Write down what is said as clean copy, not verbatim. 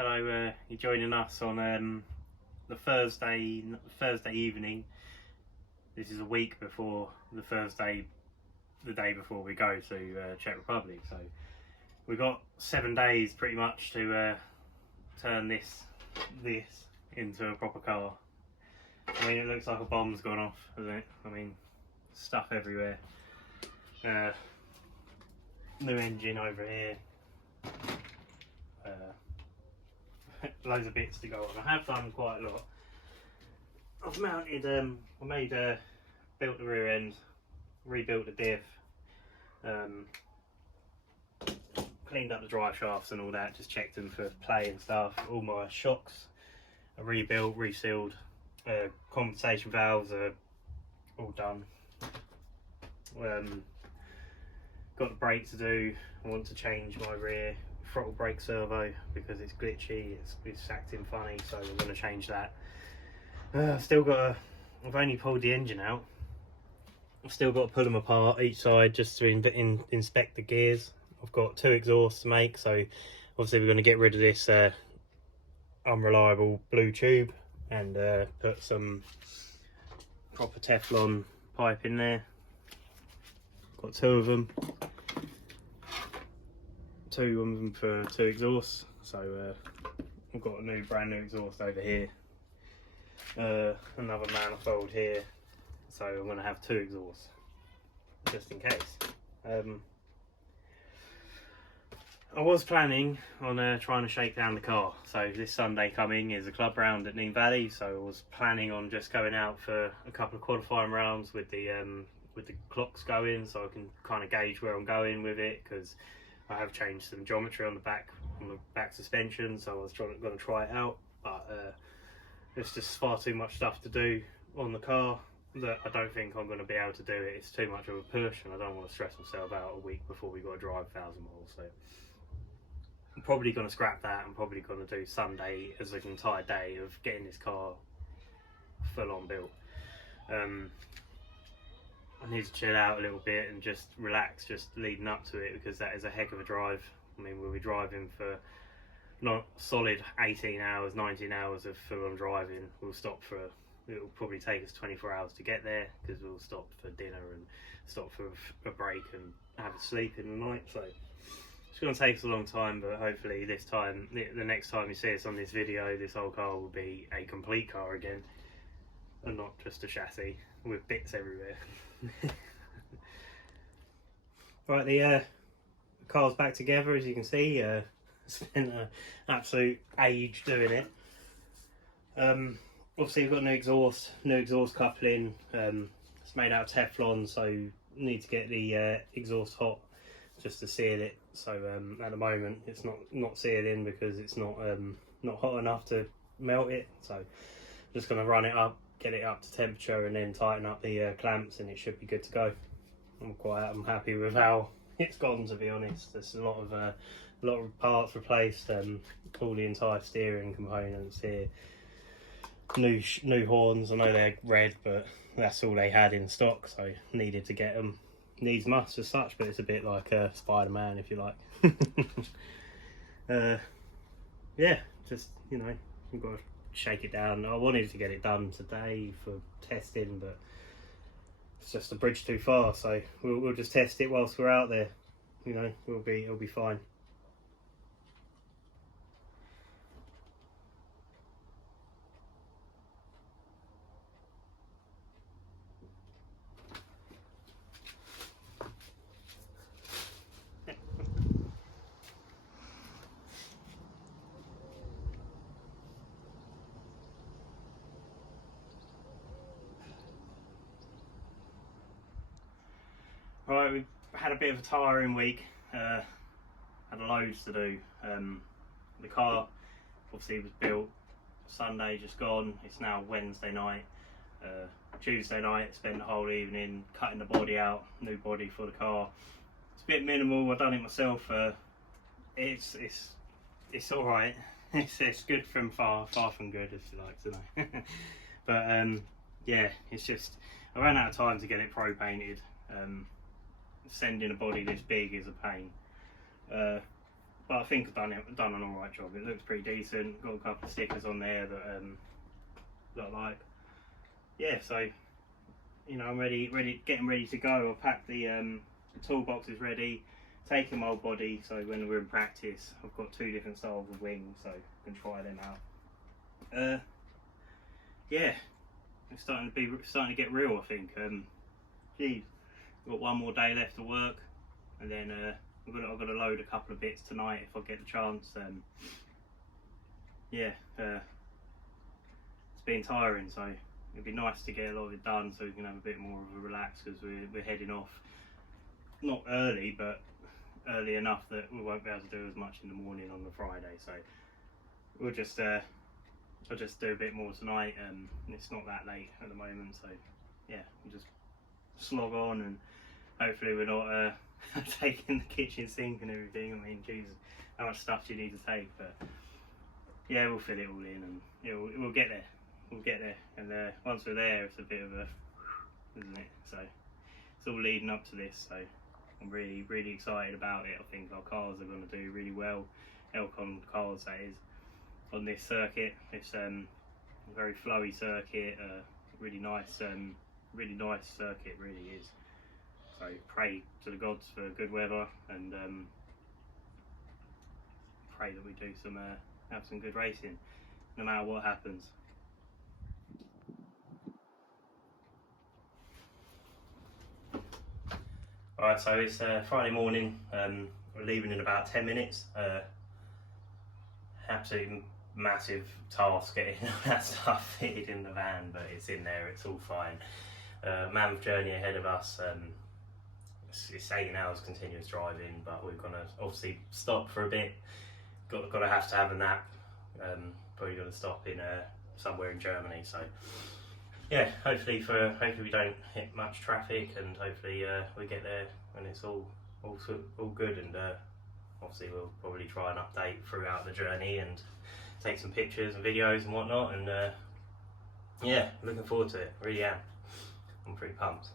Hello, you're joining us on the Thursday evening. This is a week before the Thursday, the day before we go to Czech Republic. So we've got 7 days pretty much to turn this into a proper car. I mean, it looks like a bomb's gone off, doesn't it? I mean, stuff everywhere. New engine over here. Loads of bits to go on. I have done quite a lot. I've mounted, built the rear end, rebuilt the diff, cleaned up the drive shafts and all that, just checked them for play and stuff. All my shocks are rebuilt, resealed, compensation valves are all done. Got the brake to do. I want to change my rear throttle brake servo because it's glitchy, it's acting funny, so we're going to change that. I've only pulled the engine out. I've still got to pull them apart each side just to inspect the gears. I've got 2 exhausts to make, so obviously we're going to get rid of this unreliable blue tube and put some proper Teflon pipe in there. Got 2 of them. 2 of them for 2 exhausts, so I've got a brand new exhaust over here, another manifold here, so I'm going to have 2 exhausts just in case. I was planning on trying to shake down the car, so this Sunday coming is a club round at Nene Valley, so I was planning on just going out for a couple of qualifying rounds with the clocks going, so I can kind of gauge where I'm going with it, because I have changed some geometry on the back suspension, so I was going to try it out, but there's just far too much stuff to do on the car that I don't think I'm going to be able to do it. It's too much of a push, and I don't want to stress myself out a week before we got to drive 1,000 miles. So I'm probably going to scrap that. I'm probably going to do Sunday as an entire day of getting this car full on built. I need to chill out a little bit and just relax just leading up to it, because that is a heck of a drive. I mean, we'll be driving for not solid 18 hours, 19 hours of full on driving. It'll probably take us 24 hours to get there, because we'll stop for dinner and stop for a break and have a sleep in the night. So it's going to take us a long time, but hopefully this time, the next time you see us on this video, this whole car will be a complete car again and not just a chassis with bits everywhere. Right, the car's back together, as you can see. Spent an absolute age doing it. Obviously we've got new exhaust coupling. It's made out of Teflon, so need to get the exhaust hot just to seal it. So at the moment it's not sealing because it's not hot enough to melt it. So I'm just going to run it up, get it up to temperature, and then tighten up the clamps, and it should be good to go. I'm happy with how it's gone, to be honest. There's a lot of parts replaced, all the entire steering components here. New horns. I know they're red, but that's all they had in stock, so needed to get them. Needs must as such, but it's a bit like Spider-Man, if you like. Yeah, just, you know, you've got to shake it down. I wanted to get it done today for testing, but it's just a bridge too far, so we'll just test it whilst we're out there. You know, it'll be fine. Right, we've had a bit of a tiring week. Had loads to do. The car obviously was built Sunday, just gone. It's now Wednesday night. Tuesday night, spent the whole evening cutting the body out, new body for the car. It's a bit minimal. I've done it myself. It's all right. It's good from far from good, if you like to know. But yeah, it's just I ran out of time to get it pro painted. Sending a body this big is a pain. but I think I've done an alright job. It looks pretty decent. Got a couple of stickers on there that I like. Yeah, so you know, I'm getting ready to go. I've packed the toolbox is ready. Taking my old body, so when we're in practice, I've got 2 different styles of wings, so I can try them out. Yeah, it's starting to get real. I think. Geez, I've got 1 more day left to work, and then I've got to load a couple of bits tonight if I get the chance. Yeah, it's been tiring, so it'd be nice to get a lot of it done, so we can have a bit more of a relax, because we're heading off. Not early, but early enough that we won't be able to do as much in the morning on the Friday. So we'll just I'll just do a bit more tonight. It's not that late at the moment, so yeah, we'll just slog on, and hopefully we're not taking the kitchen sink and everything. I mean, Jesus, how much stuff do you need to take? But yeah, we'll fill it all in, and we'll get there. We'll get there, and once we're there, it's a bit of a, isn't it? So it's all leading up to this. So I'm really excited about it. I think our cars are going to do really well. Elcon cars, that is, on this circuit. It's a very flowy circuit, really nice circuit, really is. So pray to the gods for good weather, and pray that we do have some good racing, no matter what happens. Alright, so it's Friday morning. We're leaving in about 10 minutes. Absolutely massive task getting all that stuff fitted in the van, but it's in there, it's all fine. Mammoth journey ahead of us. It's 18 hours continuous driving, but we're gonna obviously stop for a bit. Got to have a nap. Probably gonna stop in somewhere in Germany. So yeah, hopefully we don't hit much traffic, and hopefully we get there and it's all good. And obviously we'll probably try and update throughout the journey and take some pictures and videos and whatnot. And yeah, looking forward to it. Really am. I'm pretty pumped.